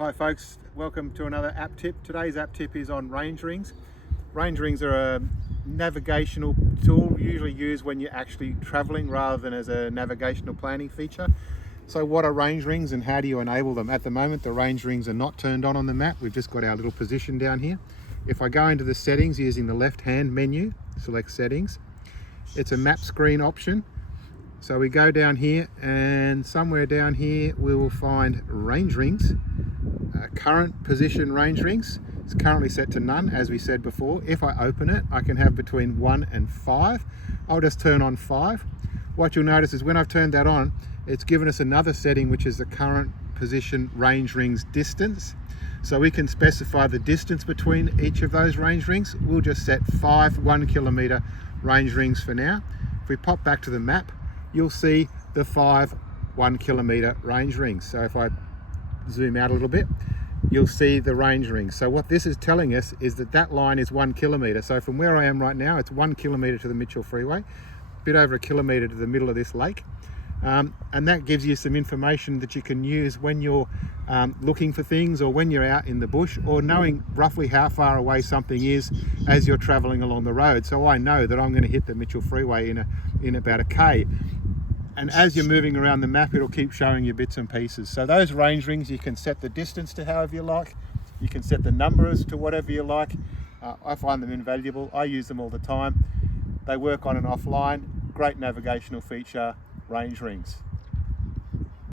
Hi folks, welcome to another app tip. Today's app tip is on range rings. Range rings are a navigational tool usually used when you're actually traveling rather than as a navigational planning feature. So what are range rings and how do you enable them? At the moment the range rings are not turned on the map. We've just got our little position down here. If I go into the settings using the left hand menu, select settings, it's a map screen option. So we go down here and somewhere down here we will find range rings. Current position range rings. It's currently set to none, as we said before. If I open it, I can have between 1 and 5. I'll just turn on 5. What you'll notice is when I've turned that on, it's given us another setting, which is the current position range rings distance. So we can specify the distance between each of those range rings. We'll just set 5 1 kilometer range rings for now. If we pop back to the map, you'll see the 5 1 kilometer range rings. So if I zoom out a little bit, you'll see the range rings. So what this is telling us is that that line is 1 kilometer. So from where I am right now, it's 1 kilometer to the Mitchell Freeway, a bit over a kilometer to the middle of this lake. And that gives you some information that you can use when you're looking for things, or when you're out in the bush, or knowing roughly how far away something is as you're traveling along the road. So I know that I'm going to hit the Mitchell Freeway in about a K. And as you're moving around the map, it'll keep showing you bits and pieces. So those range rings, you can set the distance to however you like. You can set the numbers to whatever you like. I find them invaluable. I use them all the time. They work on and offline. Great navigational feature, range rings.